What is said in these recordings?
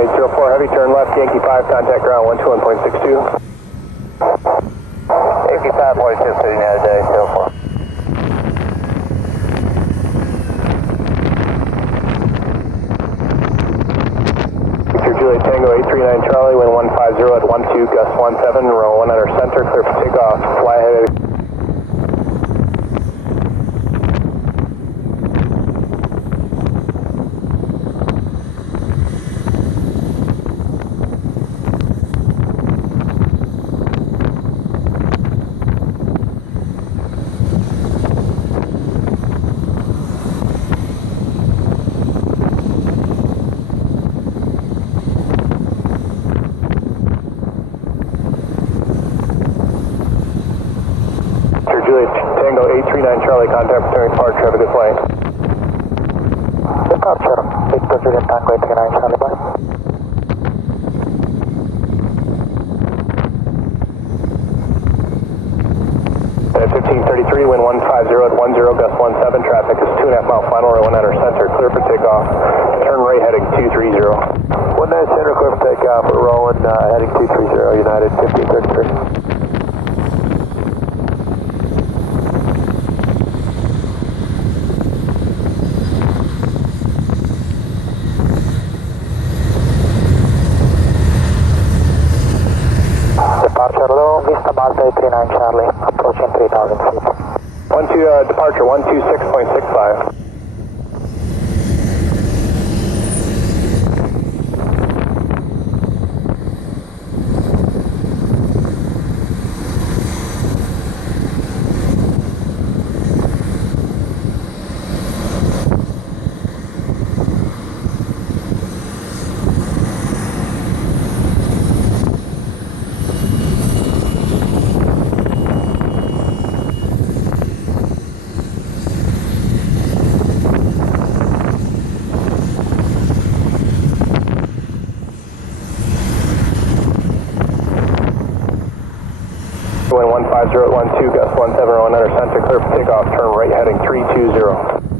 804 Heavy, turn left, Yankee 5, contact ground 121.62. Yankee 5, 42, sitting United Day, 04. Victor Juliet Tango 839 Charlie, wind 150 at 12, gust 17, row 1 under center, clear for takeoff, fly ahead. Juliet Tango 839 Charlie, contact returning departure, have a good flight. Departure, Victor Juliet Tango 839 Charlie, bye. At 1533, wind 150 at 10, gust 17, traffic is 2.5 mile final, runway 1 center, clear for takeoff, turn right heading 230. 19 center, clear for takeoff, we're rolling, heading 230, United 1533. Departure low, Vista Malta 839 Charlie, approaching 3000 feet. 12, departure 126.65. Wind 150 at 12, gust 17, row 1 under center, clear for takeoff, turn right heading 320.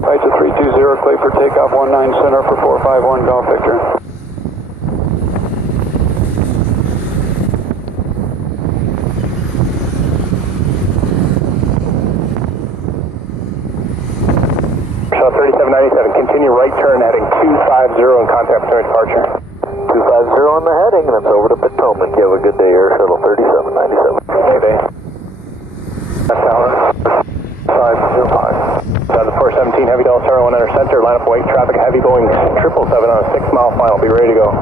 Right to 320, clear for takeoff 19 center for 451, Golf Victor. Shell 3797, continue right turn heading 250 and contact returning departure. 250 on the heading, and it's over to Potomac. You have a good day, Air Shuttle 3797. Good day. That's Tower 505. The 417 Heavy Dallas Tower 1 under center, line up white traffic, heavy Boeing 777 on a 6 mile final, be ready to go.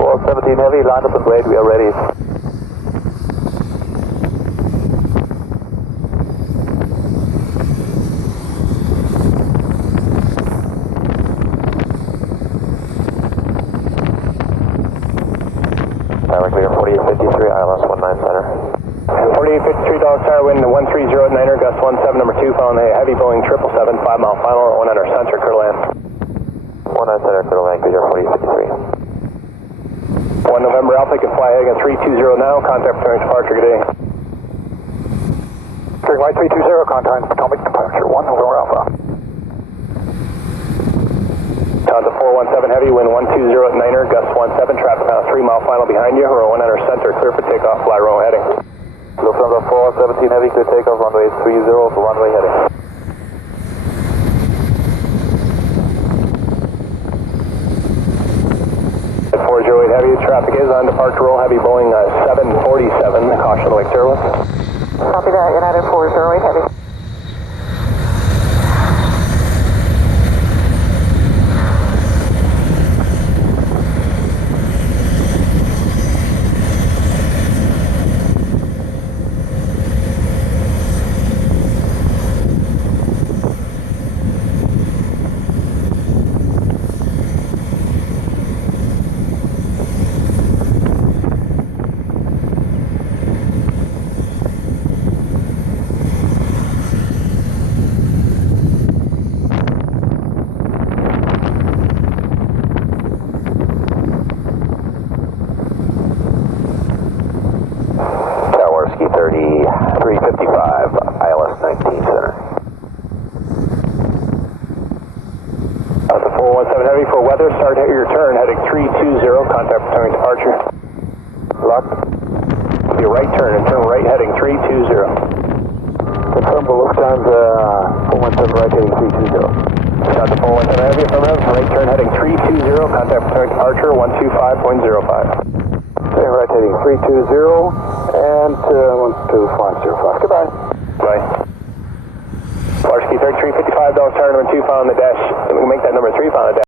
417 Heavy, line up and wait, we are ready. Tower clear 4853, ILS 19 center. 4853 Dallas Tower, wind 130 at 9er, gust 17, number 2, following a heavy Boeing 777, 5 mile final, 1 under center, clear land. 19 center, clear land, clear 4853. 1 November Alpha, can fly heading at 320 now, contact returning departure, good day. Turn right 320, contact Potomac, departure 1 November Alpha. Tonto 417 Heavy, wind 120 at 9er, gust 17, traffic on a 3 mile final behind you, row 1 under center, clear for takeoff, fly row heading. Lufthansa 417 Heavy, clear takeoff, runway 30 for runway heading. At 408 Heavy, traffic is on departure roll, heavy Boeing 747, caution Lake Terrell. Copy that, United 408 Heavy. contact returning departure. Locked. Be a right turn and turn right heading 320. Confirm for Lufthansa 417 right heading 320. Got the 417 Heavy, affirmative. Right turn heading 320, contact returning departure 125.05. Okay, right heading 320 and 12505. Goodbye. Bye. Large key 3355, Dallas Tower number 2, found on the dash. We can make that number 3 found on the dash.